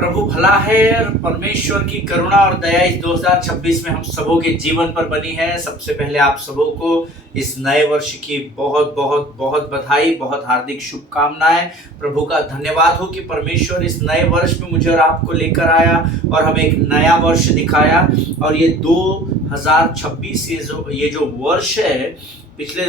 प्रभु भला है और परमेश्वर की करुणा और दया इस 2026 में हम सबों के जीवन पर बनी है। सबसे पहले आप सबों को इस नए वर्ष की बहुत बहुत बहुत बधाई, बहुत हार्दिक शुभकामनाएं। प्रभु का धन्यवाद हो कि परमेश्वर इस नए वर्ष में मुझे और आपको लेकर आया और हमें एक नया वर्ष दिखाया। और ये 2026 ये जो वर्ष है, पिछले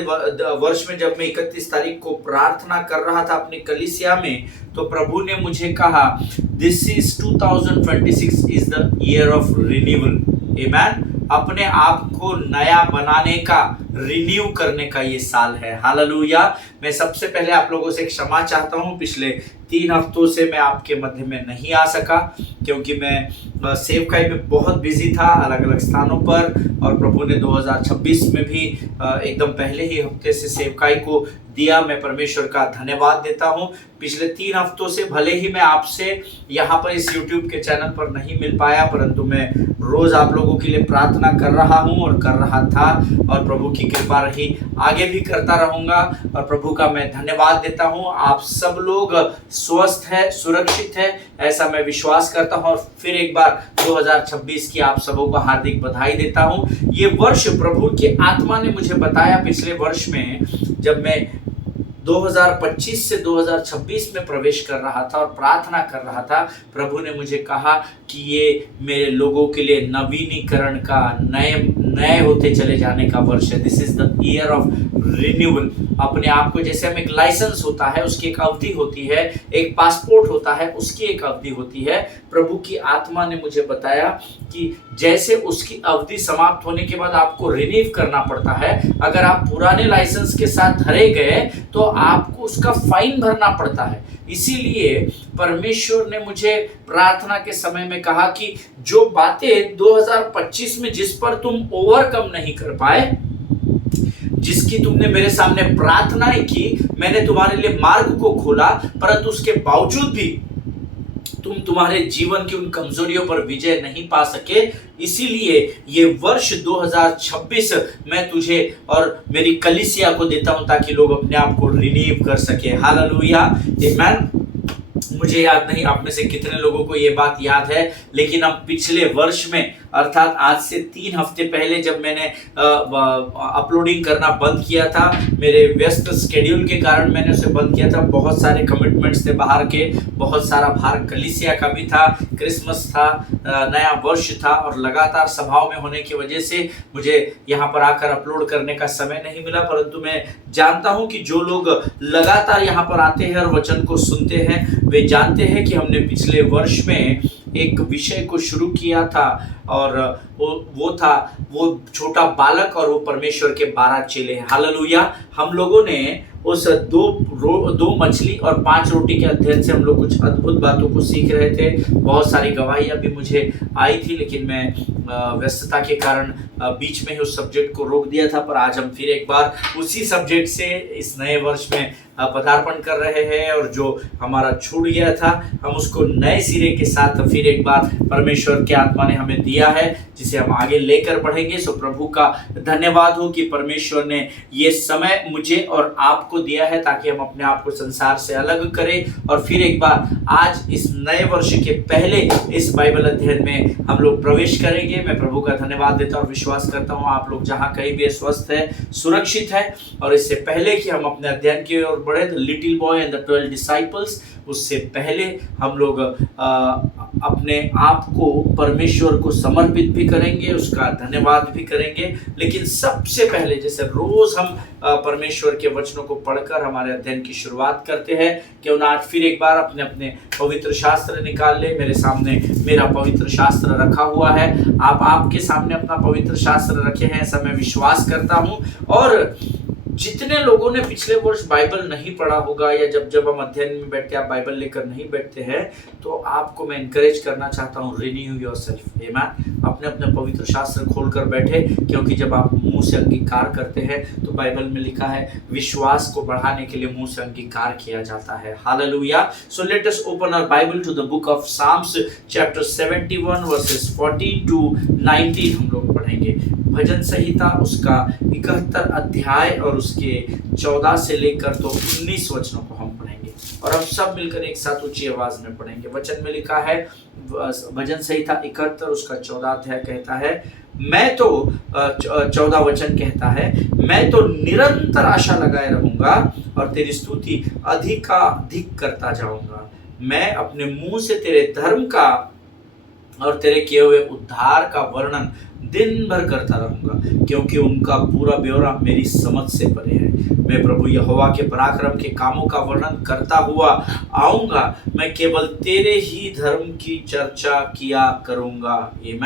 वर्ष में जब मैं 31 तारीख को प्रार्थना कर रहा था अपनी कलीसिया में, तो प्रभु ने मुझे कहा this is 2026 is the year of renewal. Amen. अपने आप को नया बनाने का, रिन्यू करने का ये साल है। हालेलुया। मैं सबसे पहले आप लोगों से क्षमा चाहता हूँ, पिछले 3 हफ्तों से मैं आपके मध्य में नहीं आ सका क्योंकि मैं सेवकाई में बहुत बिजी था अलग अलग स्थानों पर। और प्रभु ने 2026 में भी एकदम पहले ही हफ्ते से सेवकाई को दिया। मैं परमेश्वर का धन्यवाद देता हूं। पिछले 3 हफ्तों से भले ही मैं आपसे यहाँ पर इस YouTube के चैनल पर नहीं मिल पाया, परंतु मैं रोज आप लोगों के लिए प्रार्थना कर रहा हूँ और कर रहा था, और प्रभु की कृपा रही, आगे भी करता रहूंगा। और प्रभु का मैं धन्यवाद देता हूँ। आप सब लोग स्वस्थ है, सुरक्षित है, ऐसा मैं विश्वास करता हूँ। और फिर एक बार 2026 की आप सबों को हार्दिक बधाई देता हूँ। ये वर्ष प्रभु की आत्मा ने मुझे बताया, पिछले वर्ष में जब मैं 2025 से 2026 में प्रवेश कर रहा था और प्रार्थना कर रहा था, प्रभु ने मुझे कहा कि ये मेरे लोगों के लिए नवीनीकरण का, नए होते चले जाने का वर्ष है। This is the year of renewal. अपने आप को, जैसे हम एक लाइसेंस होता है उसकी एक अवधि होती है, एक पासपोर्ट होता है उसकी एक अवधि होती है। प्रभु की आत्मा ने मुझे बताया कि जैसे उसकी अवधि समाप्त होने के बाद आपको रिन्यू करना पड़ता है, अगर आप पुराने लाइसेंस के साथ धरे गए तो आपको उसका फाइन भरना पड़ता है। इसीलिए परमेश्वर ने मुझे प्रार्थना के समय में कहा कि जो बातें 2025 में जिस पर तुम ओवरकम नहीं कर पाए, जिसकी तुमने मेरे सामने प्रार्थनाएं की, मैंने तुम्हारे लिए मार्ग को खोला, परंतु उसके बावजूद भी तुम तुम्हारे जीवन की उन कमजोरियों पर विजय नहीं पा सके। इसीलिए ये वर्ष 2026 मैं तुझे और मेरी कलीसिया को देता हूं ताकि लोग अपने आप को रिन्यू कर सके। हालेलुया। आमेन। मुझे याद नहीं आप में से कितने लोगों को ये बात याद है, लेकिन हम पिछले वर्ष में, अर्थात आज से 3 हफ्ते पहले जब मैंने अपलोडिंग करना बंद किया था, मेरे व्यस्त शेड्यूल के कारण मैंने उसे बंद किया था। बहुत सारे कमिटमेंट्स थे बाहर के, बहुत सारा भार कलीसिया का भी था, क्रिसमस था, नया वर्ष था, और लगातार सभाओं में होने की वजह से मुझे यहाँ पर आकर अपलोड करने का समय नहीं मिला। परंतु मैं जानता हूँ कि जो लोग लगातार यहाँ पर आते हैं और वचन को सुनते हैं, वे जानते हैं कि हमने पिछले वर्ष में एक विषय को शुरू किया था, और वो था वो छोटा बालक और वो परमेश्वर के 12 चेले। हालेलुया। हम लोगों ने उस 2 मछली और 5 रोटी के अध्ययन से हम लोग कुछ अद्भुत बातों को सीख रहे थे। बहुत सारी गवाहियां भी मुझे आई थी, लेकिन मैं व्यस्तता के कारण बीच में ही उस सब्जेक्ट को रोक दिया था। पर आज हम फिर एक बार उसी सब्जेक्ट से इस नए वर्ष में पदार्पण कर रहे हैं, और जो हमारा छूट गया था हम उसको नए सिरे के साथ फिर एक बार परमेश्वर की आत्मा ने हमें दिया है, जिसे हम आगे लेकर बढ़ेंगे। सो प्रभु का धन्यवाद हो कि परमेश्वर ने ये समय मुझे और आपको दिया है ताकि हम अपने आप को संसार से अलग करें। और फिर एक बार आज इस नए वर्ष के पहले इस बाइबल अध्ययन में हम लोग प्रवेश करेंगे। मैं प्रभु का धन्यवाद देता हूँ और विश्वास करता हूँ आप लोग जहाँ कहीं भी स्वस्थ है, सुरक्षित है। और इससे पहले कि हम अपने अध्ययन की ओर बढ़े, the little boy and the 12 disciples, उससे पहले हम लोग अपने आप को परमेश्वर को समर्पित भी करेंगे, उसका धन्यवाद भी करेंगे। लेकिन सबसे पहले, जैसे रोज हम परमेश्वर के वचनों को पढ़कर हमारे अध्ययन की शुरुआत करते हैं, क्यों ना आज फिर एक बार अपने अपने पवित्र शास्त्र निकाल ले। मेरे सामने मेरा पवित्र शास्त्र रखा हुआ है, आप आपके सामने अपना पवित्र शास्त्र रखे हैं, ऐसा मैं विश्वास करता हूँ। और जितने लोगों ने पिछले वर्ष बाइबल नहीं पढ़ा होगा, या जब हम अध्ययन में बैठते आप बाइबल लेकर नहीं बैठते हैं, तो आपको मैं इनकरेज करना चाहता हूँ, रिन्यू योरसेल्फ। आमेन। अपने अपने पवित्र शास्त्र खोलकर बैठे, क्योंकि जब आप मुंह से अंगीकार करते हैं तो बाइबल में लिखा है विश्वास को बढ़ाने के लिए मुंह से अंगीकार किया जाता है। Hallelujah. So let us open our Bible to the book of Psalms chapter 71 verses 14 to 19 हम लोग पढ़ेंगे। भजन संहिता उसका 71 अध्याय और उसके 14 से लेकर तो 19 वचनों को हम पढ़ेंगे। और हम सब मिलकर एक साथ ऊंची आवाज में पढ़ेंगे। वचन में लिखा है, भजन संहिता 71 उसका 14 अध्याय कहता है, मैं तो 14 वचन कहता है, मैं तो निरंतर आशा लगाए रहूंगा और तेरी स्तुति अधिकाधिक करता जाऊंगा। मैं अपने मुंह से तेरे धर्म का और तेरे किए हुए उद्धार का वर्णन दिन भर करता रहूंगा, क्योंकि उनका पूरा ब्यौरा मेरी समझ से परे है। मैं प्रभु यहोवा के पराक्रम के कामों का वर्णन करता हुआ आऊंगा। मैं केवल तेरे ही धर्म की चर्चा किया करूंगा। आमीन।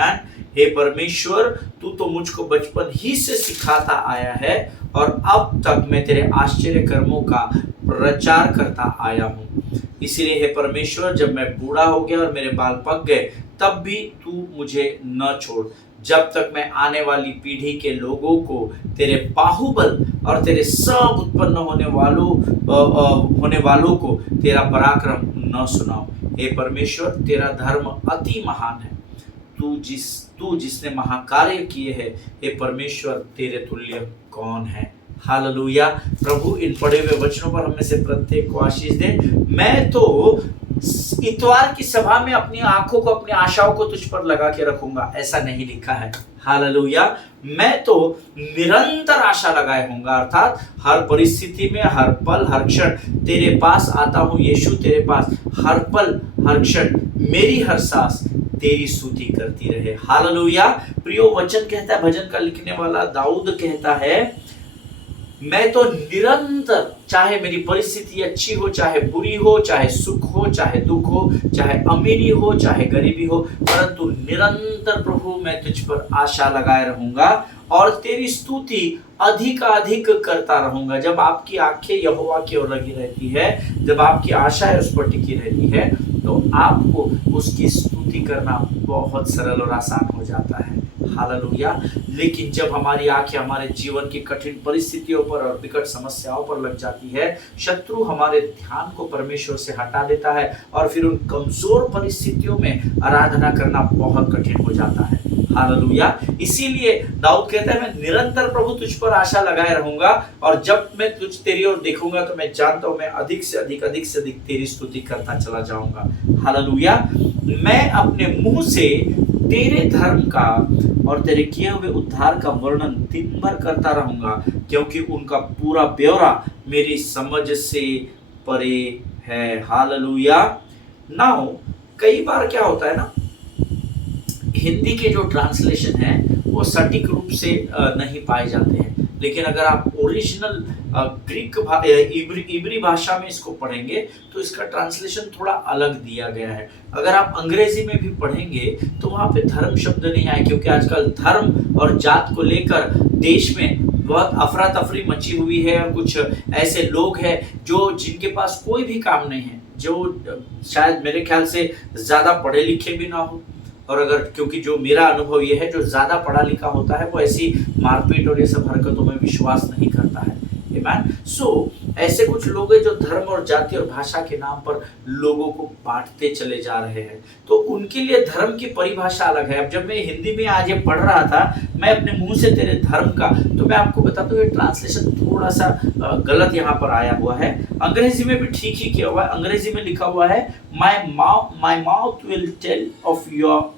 हे परमेश्वर, तू तो मुझको बचपन ही से सिखाता आया है और अब तक मैं तेरे आश्चर्य कर्मों का प्रचार करता आया हूँ। इसलिए हे परमेश्वर, जब मैं बूढ़ा हो गया और मेरे बाल पक गए, तब भी तू मुझे न छोड़, जब तक मैं आने वाली पीढ़ी के लोगों को तेरे बाहुबल और तेरे सब उत्पन्न होने वालों को तेरा पराक्रम न सुनाऊं। हे परमेश्वर, तेरा धर्म अति महान है। तू जिसने महाकार्य किए हैं, हे परमेश्वर, तेरे तुल्य कौन है। हालेलुया। प्रभु इन पढ़े हुए वचनों पर हमें से प्रत्येक को आशीष दे। मैं तो इतवार की सभा में अपनी आंखों को, अपनी आशाओं को तुझ पर लगा के रखूंगा, ऐसा नहीं लिखा है। हालेलुया। मैं तो निरंतर आशा लगाए होऊंगा, अर्थात हर परिस्थिति में, हर पल, हर क्षण तेरे पास आता हूं। यीशु, तेरे पास हर पल, हर क्षण मेरी हर सांस तेरी स्तुति करती रहे। हालेलुया। प्रियो, वचन कहता है, भजन का लिखने वाला दाऊद कहता है, मैं तो निरंतर, चाहे मेरी परिस्थिति अच्छी हो, चाहे बुरी हो, चाहे सुख हो, चाहे दुख हो, चाहे अमीरी हो, चाहे गरीबी हो, परंतु निरंतर प्रभु मैं तुझ पर आशा लगाए रहूंगा और तेरी स्तुति अधिकाधिक करता रहूंगा। जब आपकी आंखें यहोवा की ओर लगी रहती है, जब आपकी आशा उस पर टिकी रहती है, तो आपको उसकी स्तुति करना बहुत सरल और आसान हो जाता है। हालेलुया। लेकिन जब हमारी आंखें हमारे जीवन की कठिन परिस्थितियों पर और विकट समस्याओं पर लग जाती है, शत्रु हमारे ध्यान को परमेश्वर से हटा देता है और फिर उन कमजोर परिस्थितियों में आराधना करना बहुत कठिन हो जाता है। हालेलुया। इसीलिए दाऊद कहता है, मैं निरंतर प्रभु तुझ पर आशा लगाए रहूंगा और जब मैं तेरी ओर देखूंगा तो मैं जानता हूं मैं अधिक से अधिक तेरी स्तुति करता चला जाऊंगा। हालेलुया। मैं अपने मुंह से तेरे धर्म का और तेरे किए हुए उद्धार का वर्णन दिन भर करता रहूंगा, क्योंकि उनका पूरा ब्यौरा मेरी समझ से परे है। हालेलुया। नाउ कई बार क्या होता है ना, हिंदी के जो ट्रांसलेशन है वो सटीक रूप से नहीं पाए जाते हैं, लेकिन अगर आप ओरिजिनल ग्रीक इब्री भाषा में इसको पढ़ेंगे तो इसका ट्रांसलेशन थोड़ा अलग दिया गया है। अगर आप अंग्रेजी में भी पढ़ेंगे तो वहाँ पे धर्म शब्द नहीं आए, क्योंकि आजकल धर्म और जात को लेकर देश में बहुत अफरा तफरी मची हुई है और कुछ ऐसे लोग हैं जो जिनके पास कोई भी काम नहीं है, जो शायद मेरे ख्याल से ज़्यादा पढ़े लिखे भी ना हो, और अगर, क्योंकि जो मेरा अनुभव ये है, जो ज़्यादा पढ़ा लिखा होता है वो ऐसी मारपीट और ये सब हरकतों में विश्वास नहीं करता है। सो ऐसे कुछ लोग हैं जो धर्म और जाति और भाषा के नाम पर लोगों को बांटते चले जा रहे हैं, तो उनके लिए धर्म की परिभाषा अलग है। अब जब मैं हिंदी में आज ये पढ़ रहा था, मैं अपने मुंह से तेरे धर्म का, तो मैं आपको बताता हूँ ये ट्रांसलेशन थोड़ा सा गलत यहाँ पर आया हुआ है। अंग्रेजी में भी ठीक ही किया हुआ है। अंग्रेजी में लिखा हुआ है, my mouth will tell of your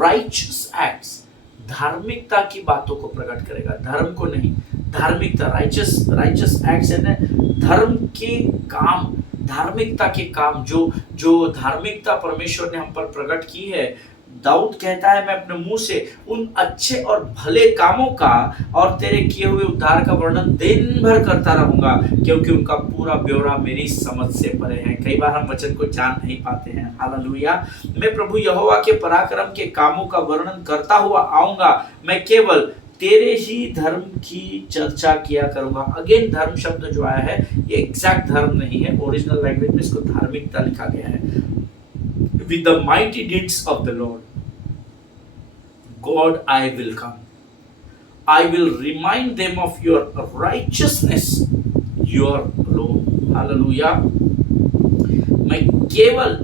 righteous acts. धार्मिकता की बातों को प्रकट करेगा, धर्म को नहीं। धार्मिकता, राइचियस एक्ट्स है ना, धर्म के काम, धार्मिकता के काम, जो धार्मिकता परमेश्वर ने हम पर प्रकट की है। दाऊद कहता है, मैं अपने मुंह से उन अच्छे और भले कामों का और तेरे किए हुए उद्धार का वर्णन दिन भर करता रहूंगा, क्योंकि उनका पूरा ब्यौरा मेरी समझ से परे है। कई बार हम वचन को जान नहीं पाते हैं। हालेलुया। मैं प्रभु यहोवा के पराक्रम के कामों का वर्णन करता हुआ आऊंगा। मैं केवल तेरे ही धर्म की चर्चा किया करूंगा। अगेन धर्म शब्द जो आया है ये एग्जैक्ट धर्म नहीं है, ओरिजिनल लैंग्वेज में इसको धार्मिकता लिखा गया है। With the mighty deeds of the Lord God I will come. I will remind them of your righteousness, your alone. Hallelujah. मैं केवल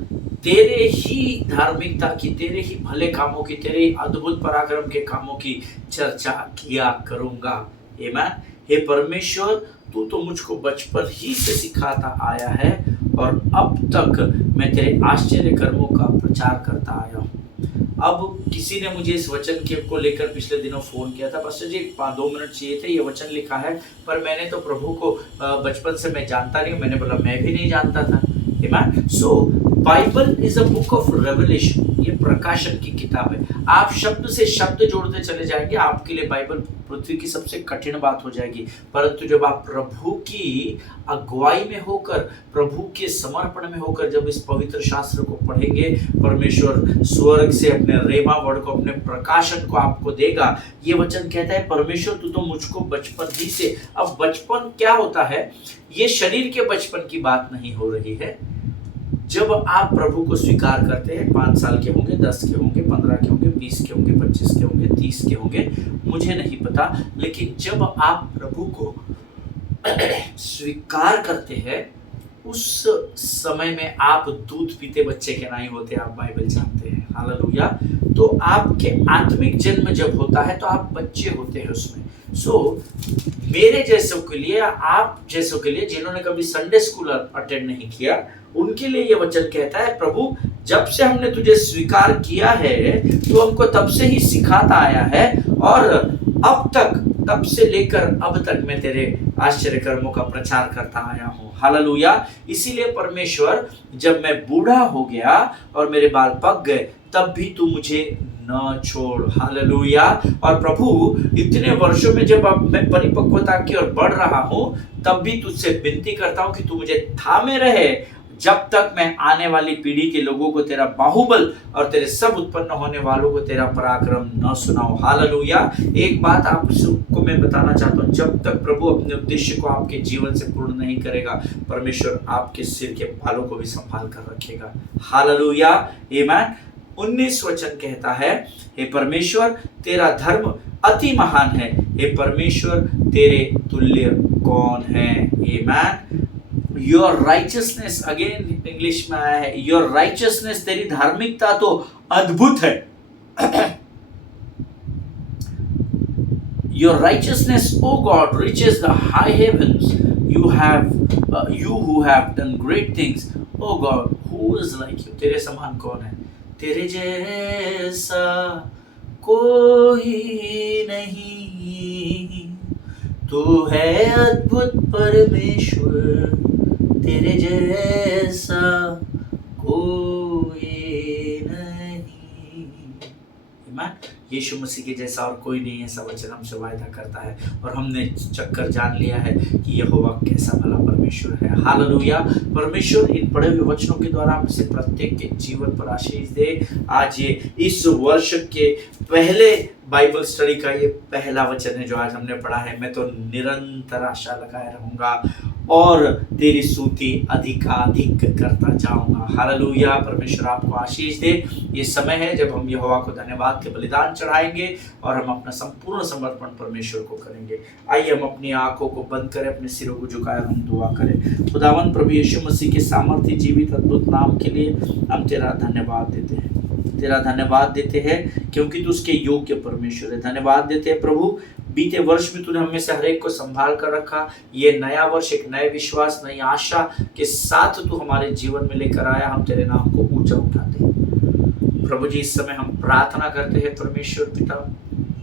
तेरे ही धार्मिकता की, तेरे ही भले कामों की, तेरे ही अद्भुत पराक्रम के कामों की चर्चा किया करूंगा। आमीन। हे परमेश्वर, तू तो मुझको बचपन ही से सिखाता आया है और अब तक मैं तेरे आश्चर्य कर्मों का प्रचार करता आया हूँ। अब किसी ने मुझे इस वचन के को लेकर पिछले दिनों फ़ोन किया था, पास्टर जी 2 मिनट चाहिए थे, ये वचन लिखा है, पर मैंने तो प्रभु को बचपन से मैं जानता नहीं हूँ। मैंने बोला मैं भी नहीं जानता था। Amen. So bible is a book of revelation, ये प्रकाशन की किताब है। आप शब्द से शब्द जोड़ते चले जाएंगे, आपके लिए बाइबल पृथ्वी की सबसे कठिन बात हो जाएगी। परंतु जब आप प्रभु की अगुवाई में होकर, प्रभु के समर्पण में होकर जब इस पवित्र शास्त्र को पढ़ेंगे, परमेश्वर स्वर्ग से अपने रेमा वर्ड को, अपने प्रकाशन को आपको देगा। ये वचन कहता है परमेश्वर तू तो मुझको बचपन ही से। अब बचपन क्या होता है? ये शरीर के बचपन की बात नहीं हो रही है। जब आप प्रभु को स्वीकार करते हैं, 5 साल के होंगे, 10 के होंगे, 15 के होंगे, 20 के होंगे, 25 के होंगे, 30 के होंगे, मुझे नहीं पता, लेकिन जब आप प्रभु को स्वीकार करते हैं, उस समय में आप दूध पीते बच्चे के नहीं होते, आप बाइबल जानते हैं। हालेलुया। तो आपके आत्मिक जन्म जब होता है तो आप बच्चे होते हैं उसमें। मेरे जैसों के लिए, आप जैसों के लिए जिन्होंने कभी संडे स्कूल अटेंड नहीं किया, उनके लिए ये वचन कहता है प्रभु जब से हमने तुझे स्वीकार किया है तो हमको तब से ही सिखाता आया है, और अब तक, तब से लेकर अब तक मैं तेरे आश्चर्य कर्मों का प्रचार करता आया हूँ। हालेलुया। इसीलिए परमेश्वर, जब मैं बूढ़ा हो गया और मेरे बाल पक गए, तब भी तू मुझे न छोड़। हालेलुया। और प्रभु इतने वर्षों में जब अब मैं परिपक्वता की ओर बढ़ रहा हूँ, तब भी तुझसे विनती करता हूँ कि तू मुझे थामे रहे, जब तक मैं आने वाली पीढ़ी के लोगों को तेरा बाहुबल और तेरे सब उत्पन्न होने वालों को तेरा पराक्रम न सुनाऊं। हालेलुया। एक बात आप सबको मैं बताना चाहता हूँ, जब तक प्रभु अपने उद्देश्य को आपके जीवन से पूर्ण नहीं करेगा, परमेश्वर आपके सिर के बालों को भी संभाल कर रखेगा। हालेलुया। आमीन। 19 वचन कहता है, हे परमेश्वर तेरा धर्म अति महान है, हे परमेश्वर तेरे तुल्य कौन है। आमीन। योर राइचियसनेस, अगेन इंग्लिश में आया है, योर राइचियसनेस, तेरी धार्मिकता तो अद्भुत है। Your righteousness O God reaches the high heavens, you who have done great things, oh God, who is like you? तेरे समान कौन है? तेरे जैसा कोई नहीं, तू है अद्भुत परमेश्वर, तेरे जैसा कोई नहीं। यीशु मसीह के जैसा और कोई नहीं, ऐसा वचन हमसे वायदा करता है, और हमने चक्कर जान लिया है कि यहोवा कैसा भला परमेश्वर है। हालेलुया। परमेश्वर इन पढ़े हुए वचनों के द्वारा हम से प्रत्येक के जीवन पर आशीष दे। आज ये इस वर्ष के पहले बाइबल स्टडी का ये पहला वचन है जो आज हमने पढ़ा है। मैं तो निरंतर आशा लगाए रहूंगा और तेरी स्तुति अधिकाधिक करता जाऊंगा। हालेलुया। परमेश्वर आपको आशीष दे। ये समय है जब हम यहोवा को धन्यवाद के बलिदान चढ़ाएंगे और हम अपना संपूर्ण समर्पण परमेश्वर को करेंगे। आइए हम अपनी आंखों को बंद करें, अपने सिरों को झुकाए और हम दुआ करें। खुदावंद प्रभु यीशु मसीह के सामर्थ्य जीवित अद्भुत नाम के लिए हम तेरा धन्यवाद देते हैं, तेरा धन्यवाद देते हैं क्योंकि तू उसके योग्य परमेश्वर है। धन्यवाद देते हैं प्रभु, बीते वर्ष में तूने हमें से हर एक को संभाल कर रखा। ये नया वर्ष एक नए विश्वास, नई आशा के साथ तू हमारे जीवन में लेकर आया। हम तेरे नाम को ऊंचा उठाते हैं प्रभु जी। इस समय हम प्रार्थना करते हैं परमेश्वर पिता,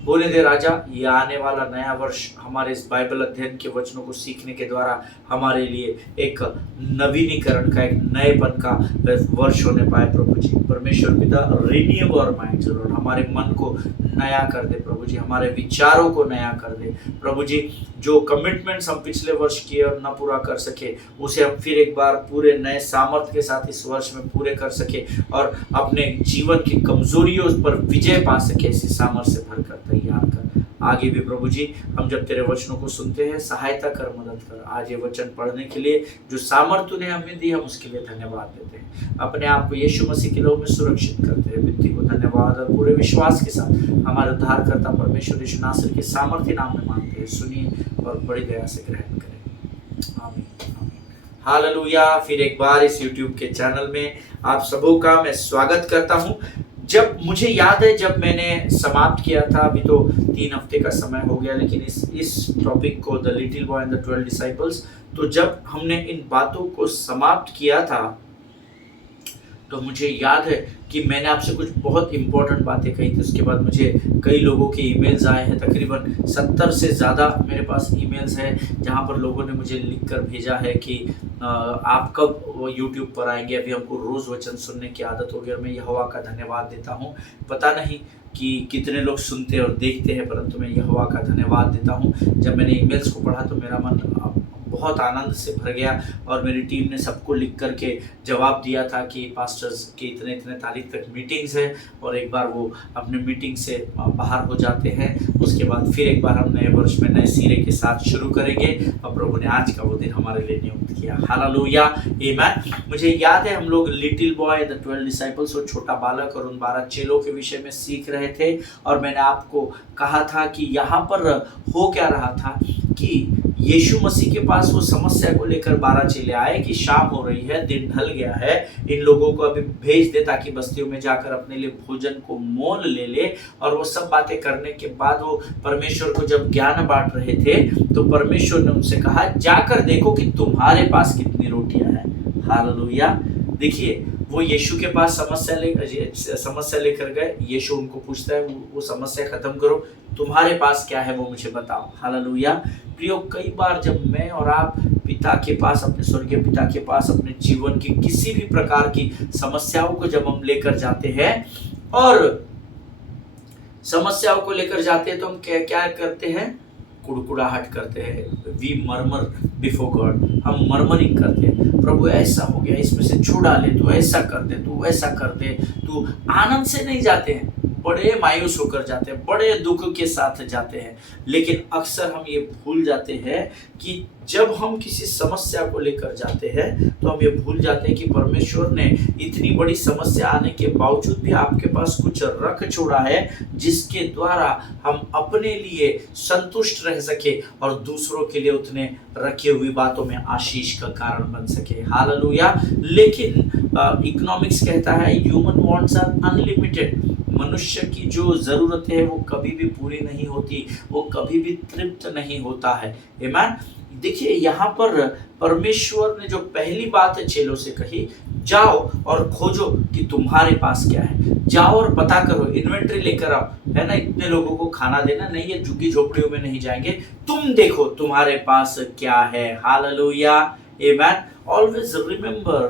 बोले दे राजा, ये आने वाला नया वर्ष हमारे इस बाइबल अध्ययन के वचनों को सीखने के द्वारा हमारे लिए एक नवीनीकरण का, एक नएपन का वर्ष होने पाए प्रभु जी। परमेश्वर पिता, रिन्यू आवर माइंड्स लॉर्ड, हमारे मन को नया कर दे प्रभु जी, हमारे विचारों को नया कर दे प्रभु जी। जो कमिटमेंट्स हम पिछले वर्ष किए और न पूरा कर सके, उसे हम फिर एक बार पूरे नए सामर्थ्य के साथ इस वर्ष में पूरे कर सके और अपने जीवन की कमजोरियों पर विजय पा सके। इसी सामर्थ्य से भरकर तैयार कर आगे भी प्रभु जी। हम जब तेरे वचनों को सुनते हैं, सहायता कर, मदद कर। आज ये वचन पढ़ने के लिए जो सामर्थ्य तूने हमें दी, हम उसके लिए धन्यवाद देते हैं। अपने आप को यीशु मसीह के लोग में सुरक्षित करते हैं। विनती को धन्यवाद और पूरे विश्वास के साथ हमारे उद्धारकर्ता परमेश्वर यीशु नासरी के सामर्थ्य नाम में मांगते हैं। सुनिए और बड़ी दया से ग्रहण करें। आमीन, आमीन। हालेलुया। फिर एक बार इस YouTube के चैनल में आप सबों का मैं स्वागत करता हूं। जब मुझे याद है जब मैंने समाप्त किया था, अभी तो 3 हफ्ते का समय हो गया, लेकिन इस टॉपिक को the little boy and the 12 disciples, तो जब हमने इन बातों को समाप्त किया था तो मुझे याद है कि मैंने आपसे कुछ बहुत इंपॉर्टेंट बातें कही थी। उसके बाद मुझे कई लोगों के ईमेल्स आए हैं, तकरीबन 70 से ज़्यादा मेरे पास ईमेल्स हैं जहां पर लोगों ने मुझे लिख कर भेजा है कि आप कब वो यूट्यूब पर आएंगे, अभी हमको रोज़ वचन सुनने की आदत हो गई। और मैं यहोवा का धन्यवाद देता हूँ। पता नहीं कि कितने लोग सुनते और देखते हैं, परंतु मैं यहोवा का धन्यवाद देता हूँ। जब मैंने ईमेल्स को पढ़ा तो मेरा मन बहुत आनंद से भर गया और मेरी टीम ने सबको लिख करके जवाब दिया था कि पास्टर्स की इतने इतने तारीख तक मीटिंग्स है और एक बार वो अपने मीटिंग से बाहर हो जाते हैं, उसके बाद फिर एक बार हम नए वर्ष में नए सिरे के साथ शुरू करेंगे। और प्रभु ने आज का वो दिन हमारे लिए नियुक्त किया। हालेलुया, आमीन। मुझे याद है हम लोग लिटिल बॉय द 12 डिसाइपल्स, वो छोटा बालक और उन 12 चेलों के विषय में सीख रहे थे। और मैंने आपको कहा था कि यहाँ पर हो क्या रहा था कि यीशु मसीह के पास वो समस्या को लेकर 12 चेले आए कि शाम हो रही है, दिन ढल गया है, इन लोगों को अभी भेज दे ताकि बस्तियों में जाकर अपने लिए भोजन को मोल ले ले। और वो सब बातें करने के बाद वो परमेश्वर को जब ज्ञान बांट रहे थे तो परमेश्वर ने उनसे कहा, जाकर देखो कि तुम्हारे पास कितनी रोटियां हैं। हालेलुया। देखिए, वो यीशु के पास समस्या लेकर गए। यीशु उनको पूछता है, वो समस्या खत्म करो, तुम्हारे पास क्या है वो मुझे बताओ। हालेलुया। प्रियो, कई बार जब मैं और आप पिता के पास, अपने स्वर्गीय पिता के पास अपने जीवन की किसी भी प्रकार की समस्याओं को जब हम लेकर जाते हैं और समस्याओं को लेकर जाते हैं तो हम क्या करते हैं? कुड़कुड़ाहट करते हैं। वी मर्मर बिफोर गॉड, हम मर्मरिंग करते हैं, प्रभु ऐसा हो गया, इसमें से छुड़ा ले, तू ऐसा कर दे, तू ऐसा कर दे। तू आनंद से नहीं जाते हैं, बड़े मायूस होकर जाते हैं, बड़े दुख के साथ जाते हैं। लेकिन अक्सर हम ये भूल जाते हैं कि जब हम किसी समस्या को लेकर जाते हैं तो हम ये भूल जाते हैं कि परमेश्वर ने इतनी बड़ी समस्या आने के बावजूद भी आपके पास कुछ रख छोड़ा है जिसके द्वारा हम अपने लिए संतुष्ट रह सके और दूसरों के लिए उतने रखी हुई बातों में आशीष का कारण बन सके। हालेलुया। लेकिन इकोनॉमिक्स कहता है ह्यूमन वांट्स आर अनलिमिटेड। मनुष्य की जो जरूरतें हैं वो कभी भी पूरी नहीं होती, वो कभी भी तृप्त नहीं होता है। आमीन। देखिए, यहाँ पर परमेश्वर ने जो पहली बात है चेलों से कही, जाओ और खोजो कि तुम्हारे पास क्या है। जाओ और पता करो, इन्वेंट्री लेकर आओ, है ना। इतने लोगों को खाना देना नहीं है, झुग्गी झोपड़ियों में नहीं जाएंगे। तुम देखो तुम्हारे पास क्या है। हालेलुया, आमीन। ऑलवेज रिमेंबर,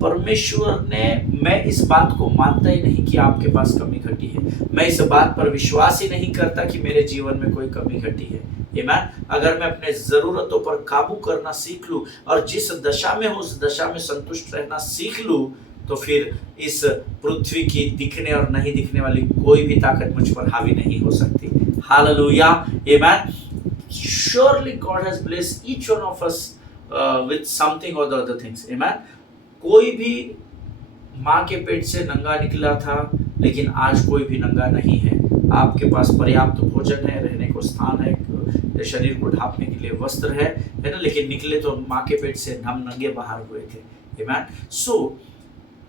परमेश्वर ने, मैं इस बात को मानता ही नहीं कि आपके पास कमी घटी है। मैं इस बात पर विश्वास ही नहीं करता कि मेरे जीवन में कोई कमी घटी है। आमीन। अगर मैं अपने जरूरतों पर काबू करना सीख लूं और जिस दशा में हूं उस दशा में संतुष्ट रहना सीख लूं तो फिर इस पृथ्वी की दिखने और नहीं दिखने वाली कोई भी ताकत मुझ पर हावी नहीं हो सकती। हालेलुया, आमीन। Surely God has blessed each one of us with something or the other things. Amen. कोई भी माँ के पेट से नंगा निकला था लेकिन आज कोई भी नंगा नहीं है। आपके पास पर्याप्त भोजन है, रहने को स्थान है, शरीर को ढांपने के लिए वस्त्र है ना। लेकिन निकले तो माँ के पेट से हम नंगे बाहर हुए थे। आमीन। सो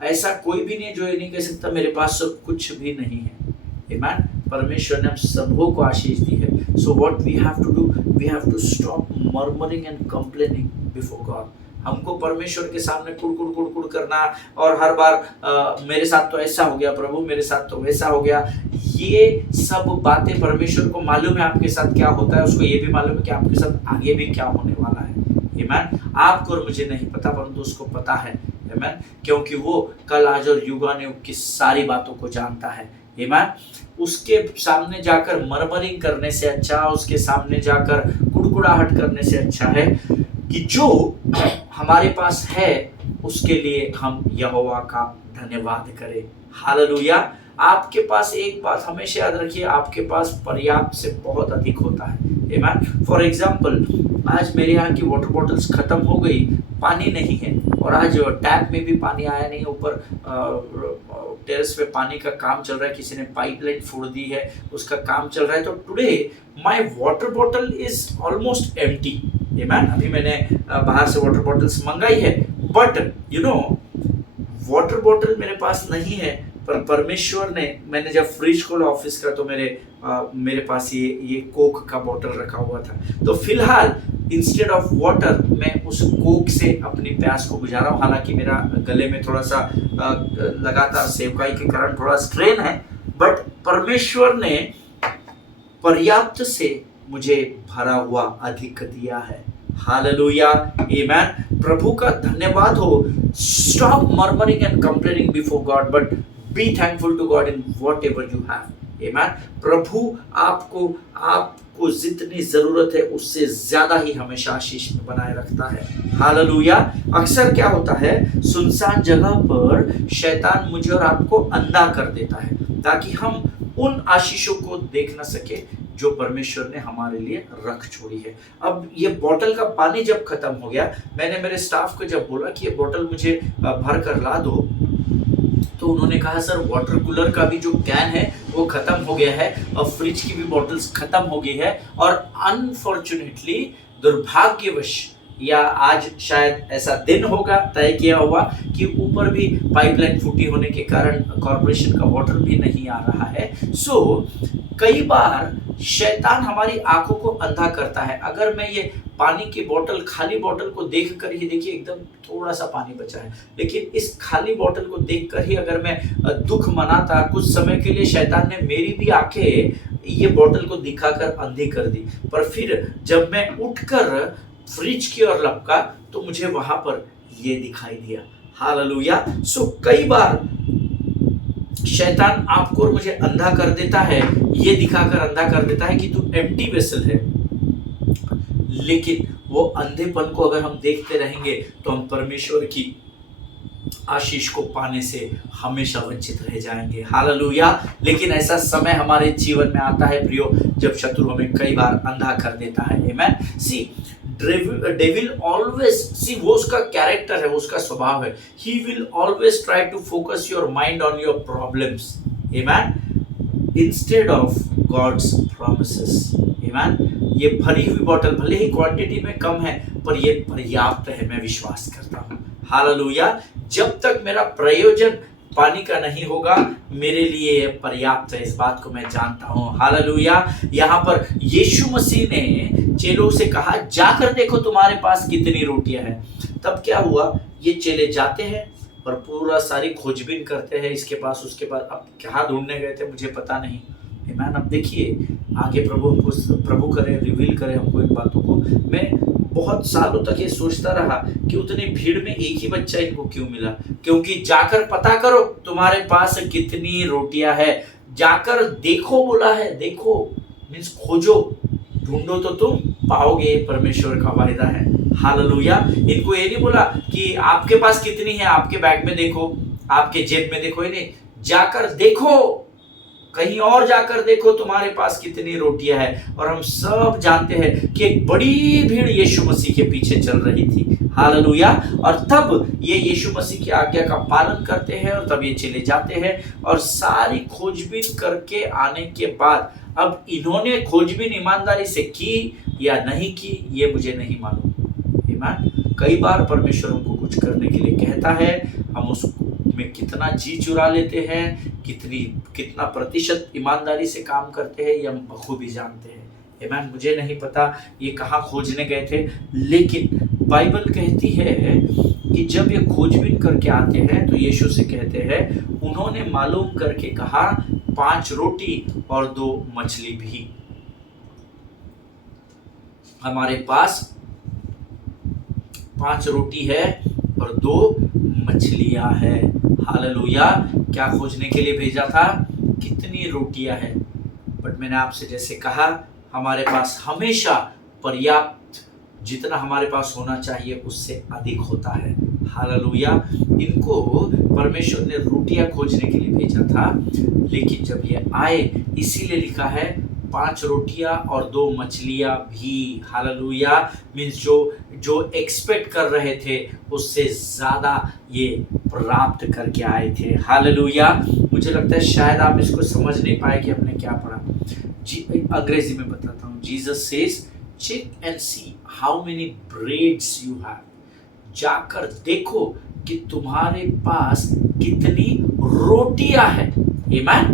ऐसा कोई भी नहीं जो ये नहीं कह सकता मेरे पास सब कुछ भी नहीं है। आमीन। परमेश्वर ने हम सबों को आशीष दी है। So what we have to do, we have to stop murmuring and complaining before God. हमको परमेश्वर के सामने कुड़ करना और हर बार मेरे साथ तो ऐसा हो गया प्रभु, मेरे साथ तो वैसा हो गया, ये सब बातें परमेश्वर को मालूम है आपके साथ क्या होता है, उसको ये भी मालूम है कि आपके साथ आगे भी क्या होने वाला है। आमीन। आपको और मुझे नहीं पता परंतु उसको पता है। आमीन। क्योंकि वो कल, आज और युगानुयुग की सारी बातों को जानता है। आमीन। उसके सामने जाकर मरमरिंग करने से अच्छा, उसके सामने जाकर कुड़कुड़ाहट करने से अच्छा है कि जो हमारे पास है उसके लिए हम यहोवा का धन्यवाद करें। हालेलुया। आपके पास एक बात हमेशा याद रखिए, आपके पास पर्याप्त से बहुत अधिक होता है। आमीन। फॉर एग्जाम्पल, आज मेरे यहाँ की वाटर बॉटल्स खत्म हो गई, पानी नहीं है और आज टैप में भी पानी आया नहीं, ऊपर टेरेस पे पानी का काम चल रहा है, किसी ने पाइपलाइन फोड़ दी है, उसका काम चल रहा है। तो today my water bottle is almost empty. आमीन। अभी मैंने बाहर से वाटर बॉटल्स मंगाई है, but you know water bottle मेरे पास नहीं है, पर परमेश्वर ने, मैंने जब फ्रिज खोला ऑफिस का तो मेरे पास ये कोक का बोतल रखा हुआ था। तो फिलहाल इंस्टेड ऑफ वाटर मैं उस कोक से अपनी प्यास को बुझा रहा हूँ। हालांकि मेरा गले में थोड़ा सा लगातार सेवकाई के कारण थोड़ा स्ट्रेन है, बट परमेश्वर ने पर्याप्त से मुझे भरा हुआ अधिक दिया है। हालेलुया, आमेन। प्रभु का धन्यवाद हो। Stop murmuring and complaining before God, but be thankful to God in whatever you have. Amen. प्रभु आपको जितनी जरूरत है उससे ज्यादा ही हमेशा आशीष में बनाए रखता है। हालेलुया। अक्सर क्या होता है, सुनसान जगह पर शैतान मुझे और आपको अंधा कर देता है ताकि हम उन आशीषों को देख न सके जो परमेश्वर ने हमारे लिए रख छोड़ी है। अब ये बोतल का पानी जब खत्म हो गया, मैंने मेरे स्टाफ को जब बोला कि ये बोतल मुझे भर कर ला दो, तो उन्होंने कहा सर वाटर कूलर का भी जो कैन है वो खत्म हो गया है और फ्रिज की भी बोतल्स खत्म हो गई है, और अनफॉर्चुनेटली, दुर्भाग्यवश, या आज शायद ऐसा दिन होगा, तय किया हुआ कि ऊपर भी पाइपलाइन फूटी होने के कारण कॉर्पोरेशन का वाटर भी नहीं आ रहा है। कई बार शैतान हमारी आंखों को अंधा करता है। अगर मैं ये पानी की बोतल, खाली बोतल को देखकर ही, देखिए एकदम थोड़ा सा पानी बचा है, लेकिन इस खाली बोतल को देखकर ही अगर मैं दुख मनाता, कुछ समय के लिए शैतान ने मेरी भी आंखें ये बोतल को दिखाकर अंधी कर दी। पर फिर जब मैं उठकर फ्रिज की ओर लपका तो मुझे वहां पर ये दिखाई दिया। हालेलुया। कई बार शैतान आपको और मुझे अंधा कर देता है, ये दिखाकर अंधा कर देता है कि तू एम्प्टी वेसल है, लेकिन वो अंधेपन को अगर हम देखते रहेंगे तो हम परमेश्वर की आशीष को पाने से हमेशा वंचित रह जाएंगे। हालेलुया। लेकिन ऐसा समय हमारे जीवन में आता है प्रियो, जब शत्रु हमें कई बार अंधा कर देता है। आमेन। सी डेविल ऑलवेज, सी वो उसका कैरेक्टर है, वो उसका स्वभाव है। He will always try to focus your mind on your problems, amen, instead of God's promises. Amen. ये भरी हुई बोतल भले ही क्वांटिटी में कम है, पर ये पर्याप्त है, मैं विश्वास करता हूँ। हालेलुया। जब तक मेरा प्रयोजन पानी का नहीं होगा, मेरे लिए यह पर्याप्त है, इस बात को मैं जानता हूँ। हालेलुया। यहाँ पर यीशु मसीह ने चेलों से कहा, जाकर देखो तुम्हारे पास कितनी रोटियां हैं। तब क्या हुआ, ये चेले जाते हैं और पूरा सारी खोजबीन करते हैं, इसके पास उसके पास। अब क्या ढूंढने गए थे मुझे पता नहीं। आमीन। अब देखिए आगे प्रभु करे, रिवील करे हमको इन बातों को। मैं बहुत सालों तक ये सोचता रहा कि उतनी भीड़ में एक ही बच्चा इनको क्यों मिला, क्योंकि जाकर पता करो तुम्हारे पास कितनी रोटियां है। जाकर देखो बोला है, देखो मीन्स खोजो, ढूंढो तो तुम पाओगे, परमेश्वर का वायदा है। हालेलुया। इनको ये नहीं बोला कि आपके पास कितनी है, आपके बैग में देखो, आपके जेब में देखो, ये नहीं, जाकर देखो, कहीं और जाकर देखो तुम्हारे पास कितनी रोटियां हैं। और हम सब जानते हैं कि एक बड़ी भीड़ यीशु मसीह के पीछे चल रही थी। हालेलुया। और तब ये यीशु मसीह की आज्ञा का पालन करते हैं और तब ये चले जाते हैं। और सारी खोजबीन करके आने के बाद, अब इन्होंने खोजबीन ईमानदारी से की या नहीं की ये मुझे नहीं मालूम। आमीन। कई बार परमेश्वर हमको कुछ करने के लिए कहता है, हम उसमें कितना जी चुरा लेते हैं, कितना प्रतिशत ईमानदारी से काम करते हैं, ये हम बखूबी जानते हैं। आमीन। मुझे नहीं पता ये कहाँ खोजने गए थे, लेकिन बाइबल कहती है कि जब ये खोजबीन करके आते हैं तो यीशु से कहते हैं, उन्होंने मालूम करके कहा 5 रोटी और 2 मछली भी। हमारे पास 5 रोटी है और 2 मछलियां है। हालेलुया। क्या खोजने के लिए भेजा था, कितनी रोटियां है। बट मैंने आपसे जैसे कहा, हमारे पास हमेशा पर्याप्त, जितना हमारे पास होना चाहिए उससे अधिक होता है। हालेलुया। इनको परमेश्वर ने रोटियां खोजने के लिए भेजा था, लेकिन जब ये आए, इसीलिए लिखा है 5 रोटियां और 2 मछलियां भी। हालेलुया। मीन्स जो एक्सपेक्ट कर रहे थे उससे ज्यादा ये प्राप्त करके आए थे। हालेलुया। मुझे लगता है शायद आप इसको समझ नहीं पाए कि हमने क्या पढ़ा। अंग्रेजी में बताता हूँ। Jesus says, check and see how many breads you have. जाकर देखो कि तुम्हारे पास कितनी रोटियां हैं। Amen.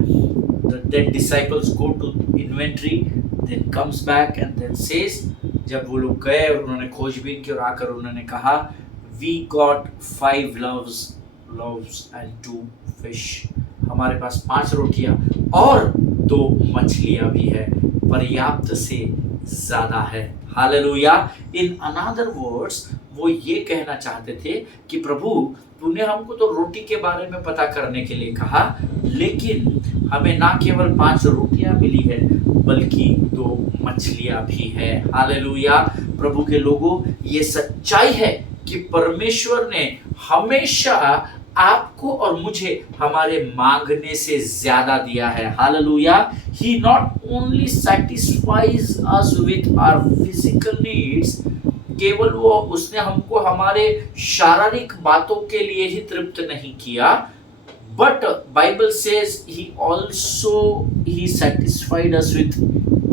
Then disciples go to inventory, then comes back and then says, जब वो लोग गए और उन्होंने खोजबीन की और आकर उन्होंने कहा, we got 5 loaves and 2 fish. हमारे पास 5 रोटियां और 2 मछलियां भी है, पर्याप्त से ज्यादा है। हालेलुया। इन अनदर वर्ड्स वो ये कहना चाहते थे कि प्रभु तूने हमको तो रोटी के बारे में पता करने के लिए कहा, लेकिन हमें ना केवल 5 रोटियां मिली है बल्कि 2 मछलियां भी है। हालेलुया। प्रभु के लोगों, ये सच्चाई है कि परमेश्वर ने हमेशा आपको और मुझे हमारे मांगने से ज्यादा दिया है। Hallelujah. He not only satisfies us with our physical needs, केवल वो उसने हमको हमारे शारीरिक बातों के लिए ही तृप्त नहीं किया, but Bible says he satisfied us with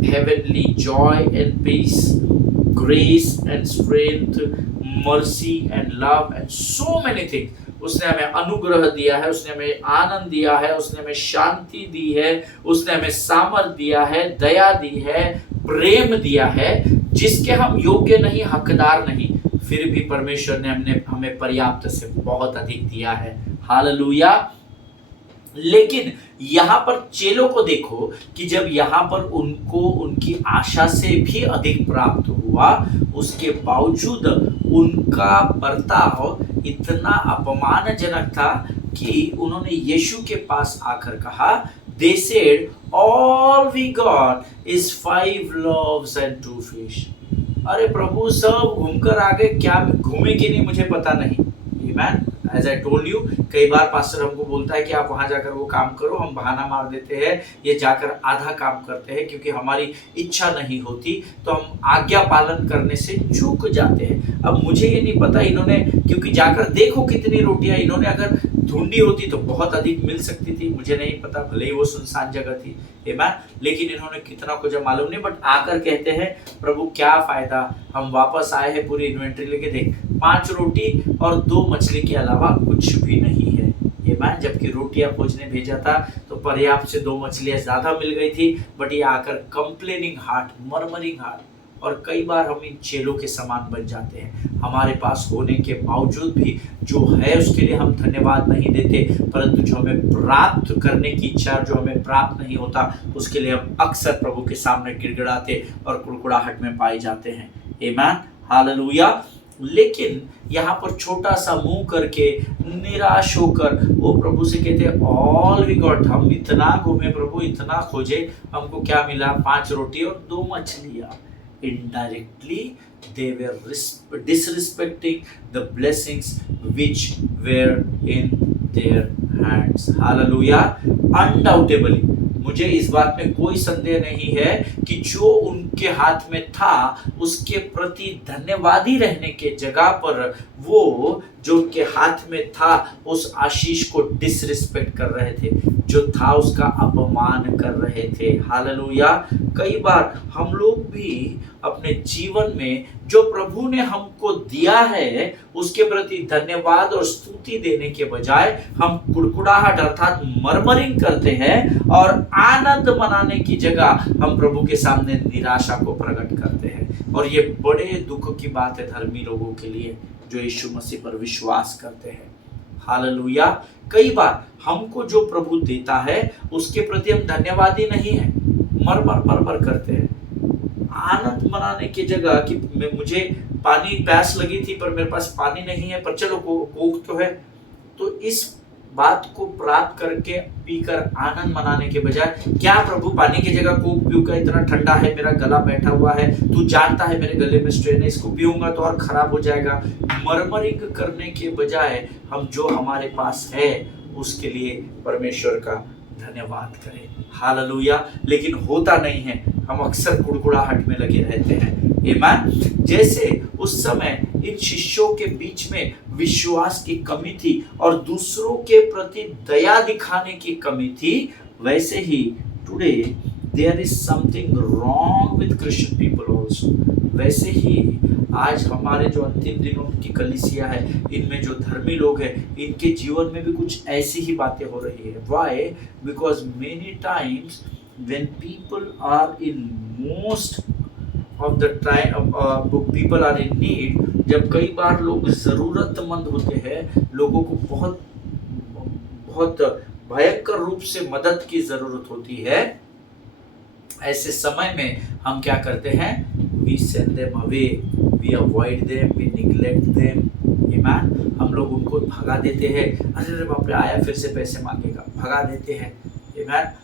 heavenly joy and peace, grace and strength, mercy and love and so many things. उसने हमें अनुग्रह दिया है, उसने हमें आनंद दिया है, उसने हमें शांति दी है, उसने हमें सामर्थ दिया है, दया दी है, प्रेम दिया है, जिसके हम योग्य नहीं, हकदार नहीं, फिर भी परमेश्वर ने हमें पर्याप्त से बहुत अधिक दिया है। हालेलुया। लेकिन यहाँ पर चेलों को देखो कि जब यहाँ पर उनको उनकी आशा से भी अधिक प्राप्त हुआ, उसके बावजूद उनका बर्ताव इतना अपमानजनक था कि उन्होंने यीशु के पास आकर कहा, they said all we got is 5 loaves and 2 fish. अरे प्रभु सब घूमकर आ गए, क्या घूमे कि नहीं मुझे पता नहीं। Amen. As I told you, कई बार पास्टर हमको बोलता है कि आप वहां जाकर वो काम करो, हम बहाना मार देते हैं, ये जाकर आधा काम करते हैं क्योंकि हमारी इच्छा नहीं होती, तो हम आज्ञा पालन करने से चूक जाते हैं। अब मुझे ये नहीं पता इन्होंने, क्योंकि जाकर देखो कितनी रोटियां, इन्होंने अगर ढूंढी होती तो बहुत अधिक मिल सकती थी, मुझे नहीं पता, भले ही वो सुनसान जगह थी। आमीन। लेकिन इन्होंने कितना कुछ मालूम नहीं, बट आकर कहते हैं प्रभु क्या फायदा, हम वापस आए हैं पूरी इन्वेंट्री लेके, देख 5 रोटी और 2 मछली के अलावा कुछ भी नहीं है। आमीन। जबकि रोटियां खोजने भेजा था तो पर्याप्त से 2 मछलियां ज्यादा मिल गई थी, बट ये आकर कंप्लेनिंग हार्ट, मरमरिंग हार्ट। और कई बार हम इन चेलों के समान बन जाते हैं, हमारे पास होने के बावजूद भी जो है उसके लिए हम धन्यवाद नहीं देते, परंतु जो हमें प्राप्त करने की इच्छा, जो हमें प्राप्त नहीं होता, उसके लिए हम अक्सर प्रभु के सामने गिड़गिड़ाते और कुड़कुड़ाहट में पाए जाते हैं। आमीन। हालेलुया। लेकिन यहाँ पर छोटा सा मुंह करके निराश होकर वो प्रभु से कहते हैं ऑल वी गॉट, हम इतना घूमे प्रभु, इतना खोजे, हमको क्या मिला, 5 रोटी और 2 मछलियां। Indirectly they were disrespecting the blessings which were in their hands. Hallelujah. Undoubtedly, मुझे इस बात में कोई संदेह नहीं है कि जो उनके हाथ में था उसके प्रति धन्यवादी रहने के जगह पर वो जो उनके हाथ में था उस आशीष को डिसरिस्पेक्ट कर रहे थे, जो था उसका अपमान कर रहे थे। हालेलुया। कई बार हम लोग भी अपने जीवन में जो प्रभु ने हमको दिया है उसके प्रति धन्यवाद और स्तुति देने के बजाय हम कुड़कुड़ाहट अर्थात मरमरिंग करते हैं और आनंद मनाने की जगह हम प्रभु के सामने निराशा को प्रकट करते हैं। और ये बड़े दुख की बात है धर्मी लोगों के लिए जो यीशु मसीह पर विश्वास करते हैं। हालेलुया। कई बार हमको जो प्रभु देता है उसके प्रति हम धन्यवादी नहीं है, मर करते हैं। आनंद मनाने की जगह कि मुझे पानी प्यास लगी थी पर मेरे पास पानी नहीं है, पर चलो कोक तो है, तो इस बात को प्राप्त करके पीकर आनंद मनाने के बजाय क्या प्रभु पानी की जगह कोक पीऊंगा, इतना ठंडा है, मेरा गला बैठा हुआ है, तू जानता है मेरे गले में स्ट्रेन है, इसको पीऊंगा तो और खराब हो जाएगा। मरमरिंग करने के बजाय हम जो हमारे पास है उसके लिए परमेश्वर का धन्यवाद करें। हालेलुया। लेकिन होता नहीं है, हम अक्सर कुड़कुड़ाहट में लगे रहते हैं। आमीन। जैसे उस समय इन शिष्यों के बीच में विश्वास की कमी थी और दूसरों के प्रति दया दिखाने की कमी थी, वैसे ही today there is something wrong with Christian people also वैसे ही आज हमारे जो अंतिम दिनों की कलीसिया है, इनमें जो धर्मी लोग हैं, इनके जीवन में भी कुछ ऐसी ही बातें हो रही है। Why? Because many times when people are in most of the time people are in need, जब कई बार लोग ज़रूरतमंद होते हैं, लोगों को बहुत बहुत भयंकर रूप से मदद की ज़रूरत होती है, ऐसे समय में हम क्या करते हैं? We send them away, we avoid them, we neglect them. Amen? हम लोग उनको भगा देते हैं। अरे बाप रे, आया फिर से पैसे मांगेगा, भगा देते हैं। Amen?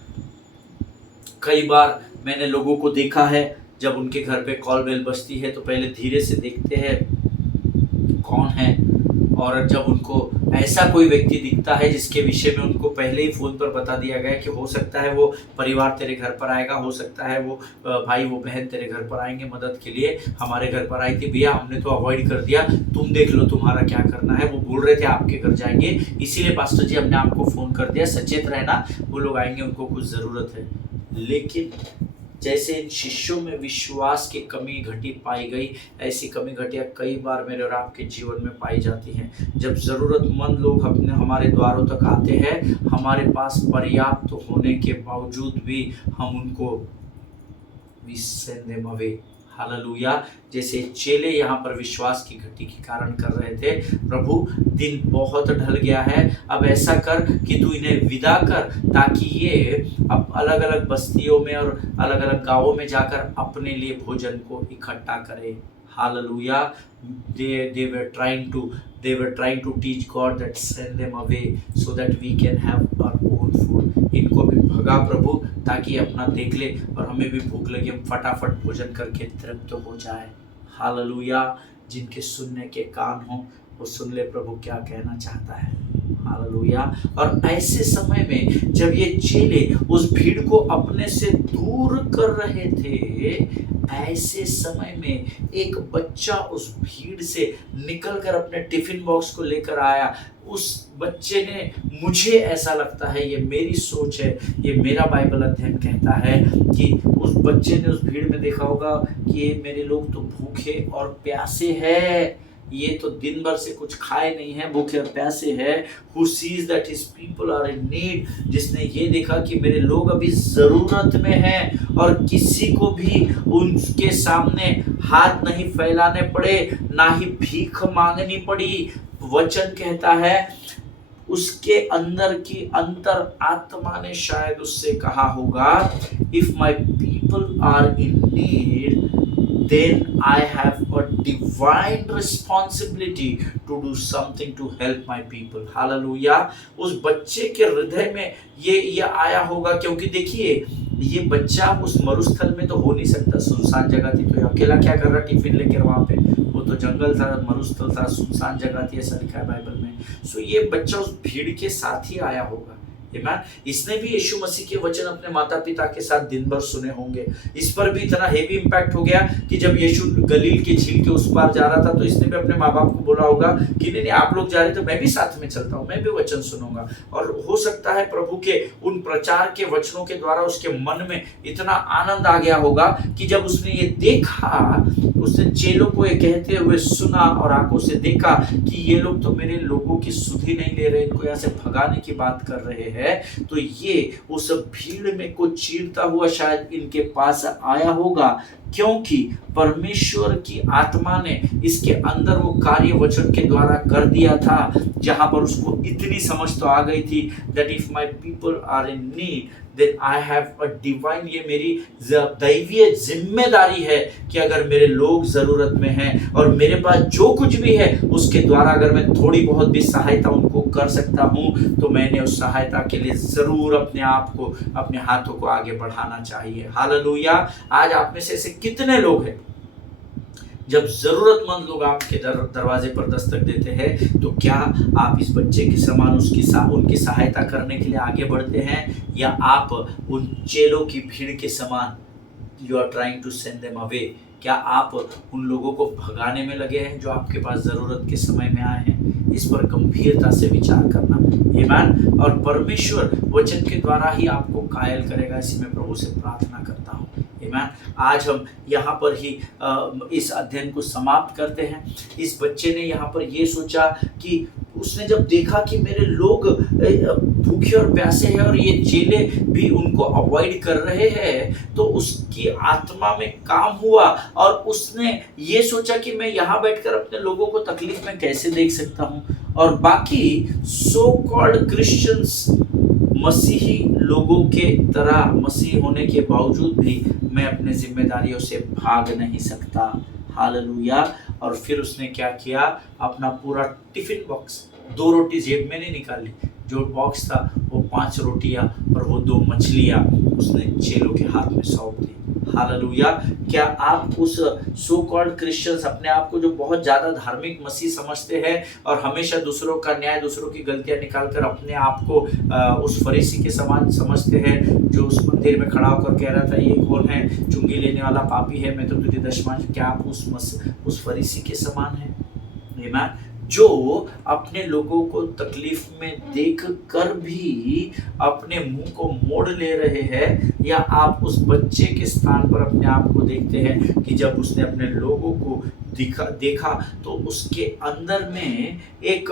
कई बार मैंने लोगों को देखा है, जब उनके घर पे कॉल बेल बजती है तो पहले धीरे से देखते हैं कौन है, और जब उनको ऐसा कोई व्यक्ति दिखता है जिसके विषय में उनको पहले ही फ़ोन पर बता दिया गया कि हो सकता है वो परिवार तेरे घर पर आएगा, हो सकता है वो भाई वो बहन तेरे घर पर आएंगे मदद के लिए, हमारे घर पर आई थी भैया, हमने तो अवॉइड कर दिया, तुम देख लो तुम्हारा क्या करना है, वो बोल रहे थे आपके घर जाएंगे, इसीलिए पास्टर जी हमने आपको फ़ोन कर दिया, सचेत रहना, वो लोग आएंगे, उनको कुछ ज़रूरत है। लेकिन जैसे इन शिष्यों में विश्वास की कमी घटी पाई गई, ऐसी कमी घटिया कई बार मेरे और आपके जीवन में पाई जाती हैं। जब ज़रूरतमंद लोग हमारे द्वारों तक आते हैं, हमारे पास पर्याप्त होने के बावजूद भी हम उनको we send them away। Hallelujah. जैसे चेले यहाँ पर विश्वास की घटी के कारण कर रहे थे, प्रभु दिन बहुत ढल गया है, अब ऐसा कर कि तू इन्हें विदा कर, ताकि ये अब अलग अलग बस्तियों में और अलग अलग गांवों में जाकर अपने लिए भोजन को इकट्ठा करें। Hallelujah. they were trying to teach God that send them away so that we can have our own food। इनको भी भगा प्रभु, ताकि अपना देख ले और हमें भी भूख लगे, हम फटाफट भोजन करके तृप्त हो जाए। हालेलुया। जिनके सुनने के कान हो वो सुन ले प्रभु क्या कहना चाहता है। हालेलुया। और ऐसे समय में जब ये चेले उस भीड़ को अपने से दूर कर रहे थे, ऐसे समय में एक बच्चा उस भीड़ से निकलकर अपने टिफिन बॉक्स को लेकर आया। उस बच्चे ने, मुझे ऐसा लगता है, ये मेरी सोच है, ये मेरा बाइबल अध्ययन कहता है कि उस बच्चे ने उस भीड़ में देखा होगा कि ये मेरे लोग तो भूखे और प्यासे हैं, ये तो दिन भर से कुछ खाए नहीं है, भूखे और प्यासे है। Who sees that his people are in need, जिसने ये देखा कि मेरे लोग अभी ज़रूरत में हैं और किसी को भी उनके सामने हाथ नहीं फैलाने पड़े, ना ही भीख मांगनी पड़ी। वचन कहता है उसके अंदर की अंतर आत्मा ने शायद उससे कहा होगा, if my people are in need then I have a divine responsibility to do something to help my people। Hallelujah. उस बच्चे के हृदय में ये आया होगा, क्योंकि देखिए ये बच्चा उस मरुस्थल में तो हो नहीं सकता, सुनसान जगह थी, तो अकेला क्या कर रहा टिफिन लेकर वहाँ पे, वो तो जंगल था, मरुस्थल था, सुनसान जगह थी, ऐसा लिखा है बाइबल में। सो ये बच्चा उस भीड़ के साथ ही आया होगा। इसने भी यीशु मसीह के वचन अपने माता पिता के साथ दिन भर सुने होंगे। इस पर भी इतना हेवी इम्पैक्ट हो गया कि जब यीशु गलील के झील के उस पार जा रहा था, तो इसने भी अपने माँ बाप को बोला होगा कि नहीं आप लोग जा रहे तो मैं भी साथ में चलता हूँ, मैं भी वचन सुनूंगा। और हो सकता है प्रभु के उन प्रचार के वचनों के द्वारा उसके मन में इतना आनंद आ गया होगा कि जब उसने ये देखा, उसने चेलों को ये कहते हुए सुना और आंखों से देखा कि ये लोग तो मेरे लोगों की सुधि नहीं ले रहे, इनको यहाँ से भगाने की बात कर रहे हैं, तो ये उस भीड़ में को चीरता हुआ शायद इनके पास आया होगा, क्योंकि परमेश्वर की आत्मा ने इसके अंदर वो कार्य वचन के द्वारा कर दिया था, जहां पर उसको इतनी समझ तो आ गई थी that if my people are in need then I have a divine, ये मेरी दैवीय जिम्मेदारी है कि अगर मेरे लोग ज़रूरत में हैं और मेरे पास जो कुछ भी है उसके द्वारा अगर मैं थोड़ी बहुत भी सहायता उनको कर सकता हूँ, तो मैंने उस सहायता के लिए ज़रूर अपने आप को, अपने हाथों को आगे बढ़ाना चाहिए। हालेलुया। आज आप में से ऐसे कितने लोग हैं जब ज़रूरतमंद लोग आपके दरवाजे पर दस्तक देते हैं, तो क्या आप इस बच्चे के समान उनकी सहायता करने के लिए आगे बढ़ते हैं, या आप उन चेलों की भीड़ के समान you are trying to send them away? क्या आप उन लोगों को भगाने में लगे हैं जो आपके पास ज़रूरत के समय में आए हैं? इस पर गंभीरता से विचार करना। आमीन। और परमेश्वर वचन के द्वारा ही आपको कायल करेगा, इसी में प्रभु से प्रार्थना करता हूँ। आमीन। आज हम यहाँ पर ही इस अध्ययन को समाप्त करते हैं। इस बच्चे ने यहाँ पर ये सोचा कि उसने जब देखा कि मेरे लोग भूखे और प्यासे हैं और ये चेले भी उनको अवॉइड कर रहे हैं, तो उसकी आत्मा में काम हुआ और उसने ये सोचा कि मैं यहाँ बैठकर अपने लोगों को तकलीफ में कैसे देख सकता हूँ, और बाकी सो कॉल्ड क्रिश्चियंस मसीही लोगों के तरह मसीह होने के बावजूद भी मैं अपने जिम्मेदारियों से भाग नहीं सकता। हालेलुया। और फिर उसने क्या किया, अपना पूरा टिफिन बॉक्स, 2 रोटी जेब में नहीं निकाली, जो बॉक्स था वो 5 रोटियां और वो 2 मछलियां उसने चेलों के हाथ में सौंप दी। हालेलुया। क्या आप उस सो कॉल्ड क्रिश्चियंस, अपने आप को जो बहुत ज्यादा धार्मिक मसीह समझते हैं और हमेशा दूसरों का न्याय, दूसरों की गलतियां निकालकर अपने आप को उस फरीसी के समान समझते हैं, जो उस मंदिर में खड़ा होकर कह रहा था ये कौन है, चुंगी लेने वाला पापी है, मैं तो तुझे दशमांश, क्या आप उस फरीसी के समान है? आमीन। जो अपने लोगों को तकलीफ में देख कर भी अपने मुंह को मोड़ ले रहे हैं, या आप उस बच्चे के स्थान पर अपने आप को देखते हैं कि जब उसने अपने लोगों को देखा तो उसके अंदर में एक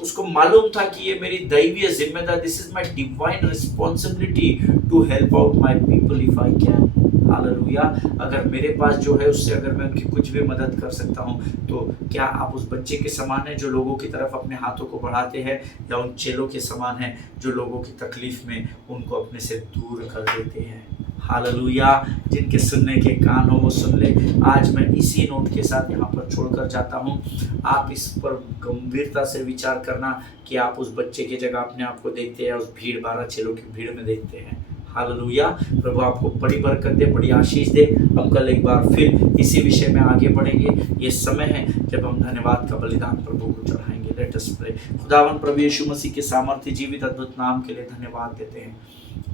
उसको मालूम था कि ये मेरी दैवीय जिम्मेदारी, this is my divine responsibility to help out my people if I can. Hallelujah. अगर मेरे पास जो है उससे अगर मैं उनकी कुछ भी मदद कर सकता हूँ, तो क्या आप उस बच्चे के समान हैं जो लोगों की तरफ अपने हाथों को बढ़ाते हैं, या उन चेलों के समान हैं जो लोगों की तकलीफ में उनको अपने से दूर कर देते हैं? हालेलुया। जिनके सुनने के कान हो वो सुन ले। आज मैं इसी नोट के साथ यहाँ पर छोड़कर जाता हूँ। आप इस पर गंभीरता से विचार करना कि आप उस बच्चे की जगह अपने आप को देखते हैं, उस भीड़ 12 चेलों की भीड़ में देखते हैं। हालेलुया। प्रभु आपको बड़ी बरकत दे, बड़ी आशीष दे। हम कल एक बार फिर इसी विषय में आगे बढ़ेंगे। ये समय है जब हम धन्यवाद का बलिदान प्रभु को चढ़ाएंगे। Let us pray. खुदावन प्रभु यीशु मसीह के सामर्थ्य जीवित अद्भुत नाम के लिए धन्यवाद देते हैं।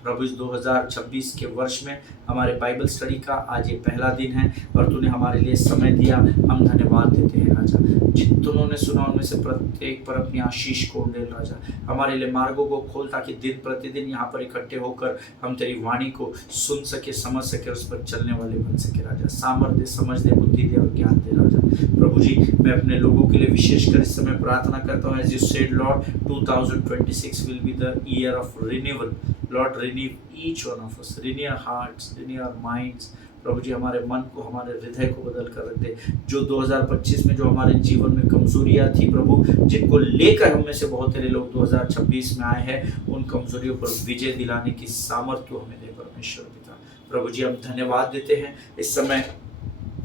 प्रभु इस 2026 के वर्ष में हमारे बाइबल स्टडी का आज ये पहला दिन है और तूने हमारे लिए समय दिया, हम धन्यवाद देते हैं राजा। जितनों सुना उनमें से प्रत्येक पर अपनी आशीष को दे राजा। हमारे लिए मार्गों को खोल ताकि दिन प्रतिदिन यहाँ पर इकट्ठे होकर हम तेरी वाणी को सुन सके, समझ सके, उस पर चलने वाले बन सके राजा। सामर्थ्य, समझ दे, बुद्धि दे और ज्ञान दे राजा। प्रभु जी मैं अपने लोगों के लिए विशेषकर इस समय प्रार्थना करता हूँ। As you said Lord 2026 will be the year of renewal. Lord renew each one of us, renew our hearts, renew our minds. प्रभु जी हमारे मन को, हमारे हृदय को बदल कर रख दे। जो 2025 में जो हमारे जीवन में कमजोरियां थी प्रभु, जिनको लेकर हम में से बहुत सारे लोग 2026 में आए हैं, उन कमजोरियों पर विजय दिलाने की सामर्थ्य तो हमें दे परमेश्वर पिता। प्रभु जी हम धन्यवाद देते हैं इस समय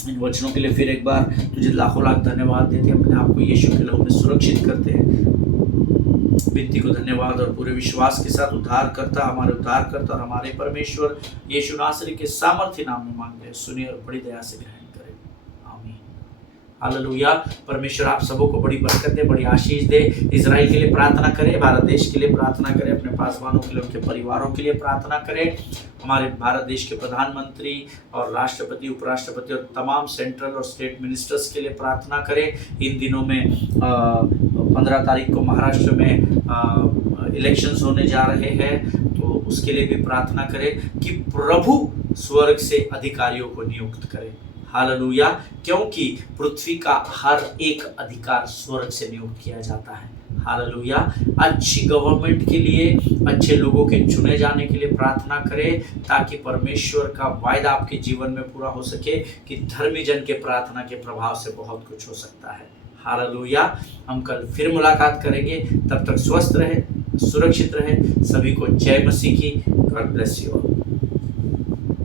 इन वचनों के लिए। फिर एक बार तुझे लाखों लाख धन्यवाद देते हैं। अपने आप को यीशु के लहू में सुरक्षित करते हैं। विनती को धन्यवाद और पूरे विश्वास के साथ उद्धार करता, हमारे उद्धार करता और हमारे परमेश्वर यीशु नासरी के सामर्थ्य नाम में मांगते हैं। सुनिए और बड़ी दया से ग्रहण करें। आमीन। हालेलुया। परमेश्वर आप सबों को बड़ी बरकत दे, बड़ी आशीष दे। इजराइल के लिए प्रार्थना करें, भारत देश के लिए प्रार्थना करें, अपने पासवानों के लिए, उनके परिवारों के लिए प्रार्थना करें। हमारे भारत देश के प्रधानमंत्री और राष्ट्रपति, उपराष्ट्रपति और तमाम सेंट्रल और स्टेट मिनिस्टर्स के लिए प्रार्थना करें। इन दिनों में 15 तारीख को महाराष्ट्र में इलेक्शंस होने जा रहे हैं, तो उसके लिए भी प्रार्थना करें कि प्रभु स्वर्ग से अधिकारियों को नियुक्त करें। हालेलुया। क्योंकि पृथ्वी का हर एक अधिकार स्वर्ग से नियुक्त किया जाता है। हालेलुया। अच्छी गवर्नमेंट के लिए, अच्छे लोगों के चुने जाने के लिए प्रार्थना करें, ताकि परमेश्वर का वायदा आपके जीवन में पूरा हो सके कि धर्मी जन के प्रार्थना के प्रभाव से बहुत कुछ हो सकता है। हालेलुया। हम कल फिर मुलाकात करेंगे। तब तक स्वस्थ रहे, सुरक्षित रहे। सभी को जय मसीह की। God bless you all.